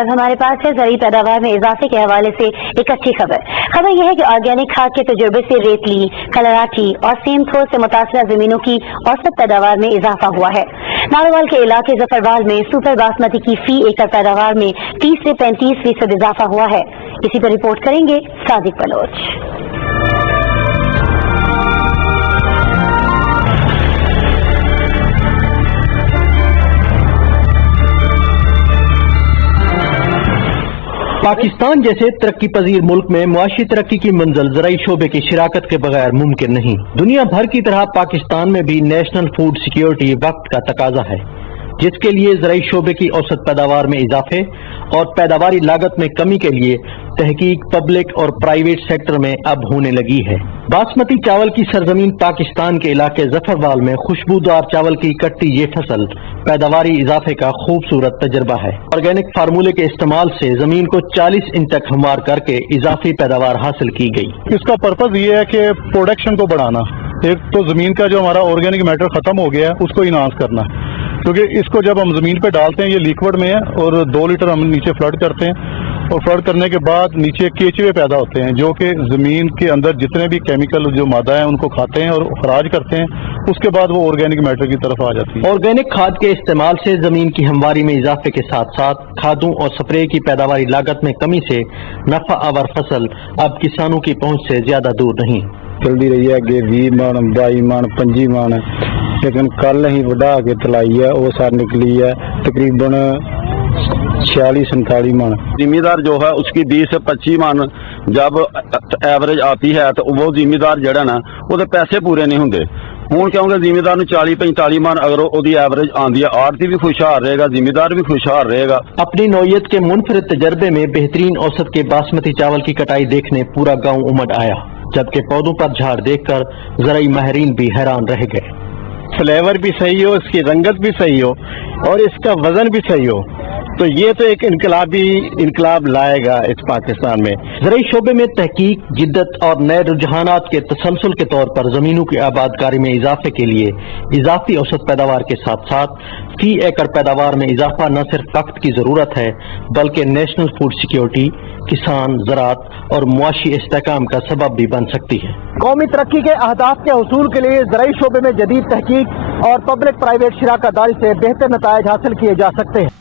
اب ہمارے پاس ہے زرعی پیداوار میں اضافے کے حوالے سے ایک اچھی خبر یہ ہے کہ آرگینک کھاد کے تجربے سے ریتلی، کلراٹھی اور سیم تھور سے متاثرہ زمینوں کی اوسط پیداوار میں اضافہ ہوا ہے۔ ناروال کے علاقے ظفروال میں سپر باسمتی کی فی ایکڑ پیداوار میں 30 سے 35% اضافہ ہوا ہے۔ اسی پر رپورٹ کریں گے صادق بلوچ۔ پاکستان جیسے ترقی پذیر ملک میں معاشی ترقی کی منزل زرعی شعبے کی شراکت کے بغیر ممکن نہیں۔ دنیا بھر کی طرح پاکستان میں بھی نیشنل فوڈ سیکیورٹی وقت کا تقاضا ہے، جس کے لیے زرعی شعبے کی اوسط پیداوار میں اضافے اور پیداواری لاگت میں کمی کے لیے تحقیق پبلک اور پرائیویٹ سیکٹر میں اب ہونے لگی ہے۔ باسمتی چاول کی سرزمین پاکستان کے علاقے ظفروال میں خوشبودار چاول کی کٹتی یہ فصل پیداواری اضافے کا خوبصورت تجربہ ہے۔ آرگینک فارمولے کے استعمال سے زمین کو 40 انچ تک ہموار کر کے اضافی پیداوار حاصل کی گئی۔ اس کا پرپز یہ ہے کہ پروڈکشن کو بڑھانا، ایک تو زمین کا جو ہمارا آرگینک میٹر ختم ہو گیا ہے اس کو انہانس کرنا، کیونکہ اس کو جب ہم زمین پہ ڈالتے ہیں یہ لیکوڈ میں ہے اور 2 لیٹر ہم نیچے فلڈ کرتے ہیں، اور فلڈ کرنے کے بعد نیچے کیچوے پیدا ہوتے ہیں جو کہ زمین کے اندر جتنے بھی کیمیکل جو مادہ ہیں ان کو کھاتے ہیں اور خراج کرتے ہیں، اس کے بعد وہ آرگینک میٹر کی طرف آ جاتی ہے۔ آرگینک کھاد کے استعمال سے زمین کی ہمواری میں اضافے کے ساتھ ساتھ کھادوں اور سپرے کی پیداواری لاگت میں کمی سے نفع آور فصل اب کسانوں کی پہنچ سے زیادہ دور نہیں۔ چلتی رہی ہے کہ 20 من 22 من 25 من، لیکن کل ہی وڈا کے تلائی ہے وہ سر نکلی ہے تقریباً 46-47 من۔ زمیندار جو ہے اس کی 20 سے 25 من جب ایوریج آتی ہے تو وہ زمیندار جڑا نا وہ پیسے پورے نہیں ہوندے۔ ہوں کیونکہ زمیندار نو 40-45 من اگر وہی ایوریج آندی ہے، آڑتی بھی خوشحال رہے گا، زمیندار بھی خوشحال رہے گا۔ اپنی نوعیت کے منفرد تجربے میں بہترین اوسط کے باسمتی چاول کی کٹائی دیکھنے پورا گاؤں امڈ آیا، جبکہ پودوں پر جھاڑ دیکھ کر زرعی ماہرین بھی حیران رہ گئے۔ فلیور بھی صحیح ہو، اس کی رنگت بھی صحیح ہو اور اس کا وزن بھی صحیح ہو، تو یہ تو ایک انقلاب لائے گا اس پاکستان میں۔ زرعی شعبے میں تحقیق، جدت اور نئے رجحانات کے تسلسل کے طور پر زمینوں کی آباد کاری میں اضافے کے لیے اضافی اوسط پیداوار کے ساتھ ساتھ فی ایکڑ پیداوار میں اضافہ نہ صرف وقت کی ضرورت ہے بلکہ نیشنل فوڈ سیکیورٹی، کسان، زراعت اور معاشی استحکام کا سبب بھی بن سکتی ہے۔ قومی ترقی کے اہداف کے حصول کے لیے زرعی شعبے میں جدید تحقیق اور پبلک پرائیویٹ شراکت داری سے بہتر نتائج حاصل کیے جا سکتے ہیں۔